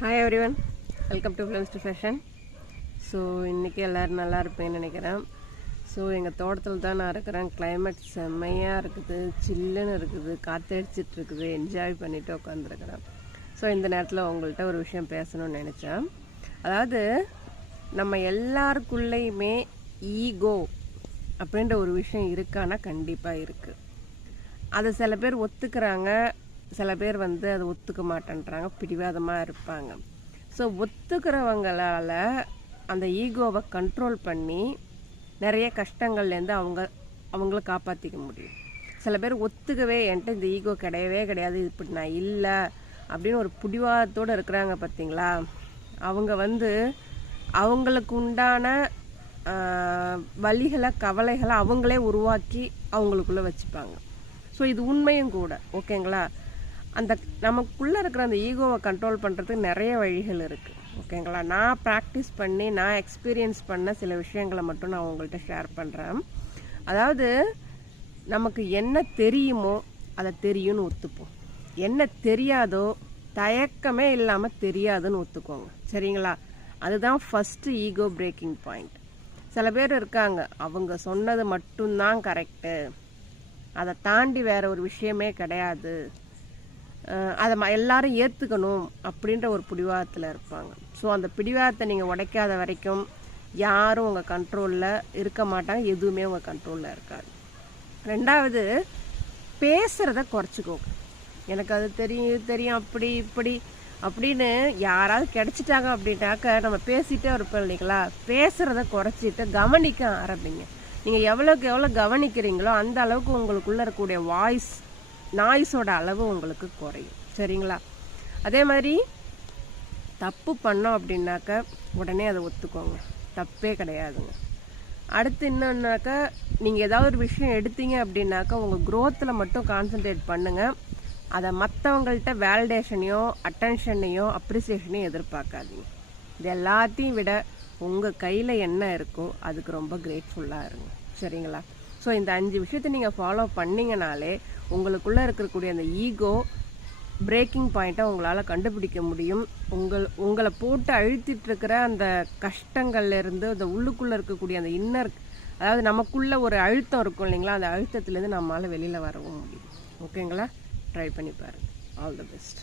Hi everyone, welcome to films to fashion. So இன்றைக்கி எல்லோரும் நல்லா இருப்பேன்னு நினைக்கிறேன். ஸோ எங்கள் தோட்டத்தில் தான் நான் இருக்கிறேன். கிளைமேட் செம்மையாக இருக்குது, சில்லுன்னு இருக்குது, காற்றடிச்சிட்டு இருக்குது, என்ஜாய் பண்ணிவிட்டு உட்காந்துருக்குறேன். ஸோ இந்த நேரத்தில் உங்கள்கிட்ட ஒரு விஷயம் பேசணும்னு நினச்சேன். அதாவது நம்ம எல்லாருக்குள்ளேயுமே ஈகோ அப்படின்ற ஒரு விஷயம் இருக்கான்னா கண்டிப்பாக இருக்குது. அதை சில பேர் ஒத்துக்கிறாங்க, சில பேர் அதை ஒத்துக்க மாட்டேன்றாங்க, பிடிவாதமாக இருப்பாங்க. ஸோ ஒத்துக்கிறவங்களால் அந்த ஈகோவை கண்ட்ரோல் பண்ணி நிறைய கஷ்டங்கள்லேருந்து அவங்கள காப்பாற்றிக்க முடியும். சில பேர் ஒத்துக்கவே என்கிட்ட இந்த ஈகோ கிடையவே கிடையாது, இப்படி நான் இல்லை அப்படின்னு ஒரு பிடிவாதத்தோடு இருக்கிறாங்க பார்த்தீங்களா. அவங்க அவங்களுக்கு உண்டான வலிகளை கவலைகளை அவங்களே உருவாக்கி அவங்களுக்குள்ளே வச்சுப்பாங்க. ஸோ இது உண்மையும் கூட, ஓகேங்களா. அந்த நமக்குள்ளே இருக்கிற அந்த ஈகோவை கண்ட்ரோல் பண்ணுறதுக்கு நிறைய வழிகள் இருக்குது, ஓகேங்களா. நான் ப்ராக்டிஸ் பண்ணி நான் எக்ஸ்பீரியன்ஸ் பண்ண சில விஷயங்களை மட்டும் நான் உங்கள்கிட்ட ஷேர் பண்ணுறேன். அதாவது நமக்கு என்ன தெரியுமோ அதை தெரியும்னு ஒத்துப்போம், என்ன தெரியாதோ தயக்கமே இல்லாமல் தெரியாதுன்னு ஒத்துக்கோங்க, சரிங்களா. அதுதான் ஃபஸ்ட்டு ஈகோ பிரேக்கிங் பாயிண்ட். சில பேர் இருக்காங்க, அவங்க சொன்னது மட்டும்தான் கரெக்டு, அதை தாண்டி வேற ஒரு விஷயமே கிடையாது, அதை எல்லாரும் ஏற்றுக்கணும் அப்படின்ற ஒரு பிடிவாதத்தில் இருப்பாங்க. ஸோ அந்த பிடிவாதத்தை நீங்கள் உடைக்காத வரைக்கும் யாரும் உங்கள் கண்ட்ரோலில் இருக்க மாட்டாங்க, எதுவுமே உங்கள் கண்ட்ரோலில் இருக்காது. ரெண்டாவது, பேசுகிறத குறைச்சிக்கோங்க. எனக்கு அது தெரியும் அப்படி இப்படி அப்படின்னு யாராவது கிடைச்சிட்டாங்க அப்படின்னாக்க நம்ம பேசிகிட்டே இருப்போம் இல்லைங்களா. பேசுகிறத குறைச்சிட்டு கவனிக்க ஆரம்பிங்க. நீங்கள் எவ்வளோக்கு எவ்வளோ கவனிக்கிறீங்களோ அந்த அளவுக்கு உங்களுக்குள்ளே இருக்கக்கூடிய நாய்ஸோட அளவு உங்களுக்கு குறையும், சரிங்களா. அதே மாதிரி தப்பு பண்ணோம் அப்படின்னாக்க உடனே அதை ஒத்துக்கோங்க, தப்பே கிடையாதுங்க. அடுத்து என்னன்னாக்கா, நீங்கள் ஏதாவது ஒரு விஷயம் எடுத்தீங்க அப்படின்னாக்கா உங்கள் க்ரோத்தில் மட்டும் கான்சன்ட்ரேட் பண்ணுங்கள். அதை மற்றவங்கள்ட்ட வேலிடேஷனையோ அட்டென்ஷனையோ அப்ரிசியேஷனையும் எதிர்பார்க்காதீங்க. இது எல்லாத்தையும் விட உங்கள் கையில் என்ன இருக்கோ அதுக்கு ரொம்ப கிரேட்ஃபுல்லாக இருங்க, சரிங்களா. ஸோ இந்த 5 விஷயத்தை நீங்கள் ஃபாலோ பண்ணிங்கனாலே உங்களுக்குள்ளே இருக்கக்கூடிய அந்த ஈகோ பிரேக்கிங் பாயிண்ட்டை உங்களால் கண்டுபிடிக்க முடியும். உங்களை போட்டு அழுத்திட்டு இருக்கிற அந்த கஷ்டங்கள்லேருந்து அந்த உள்ளுக்குள்ளே இருக்கக்கூடிய அந்த அதாவது நமக்குள்ளே ஒரு அழுத்தம் இருக்கும் இல்லைங்களா, அந்த அழுத்தத்துலேருந்து நம்மளால் வெளியில் வரவும் முடியும், ஓகேங்களா. ட்ரை பண்ணி பாருங்கள். All the best.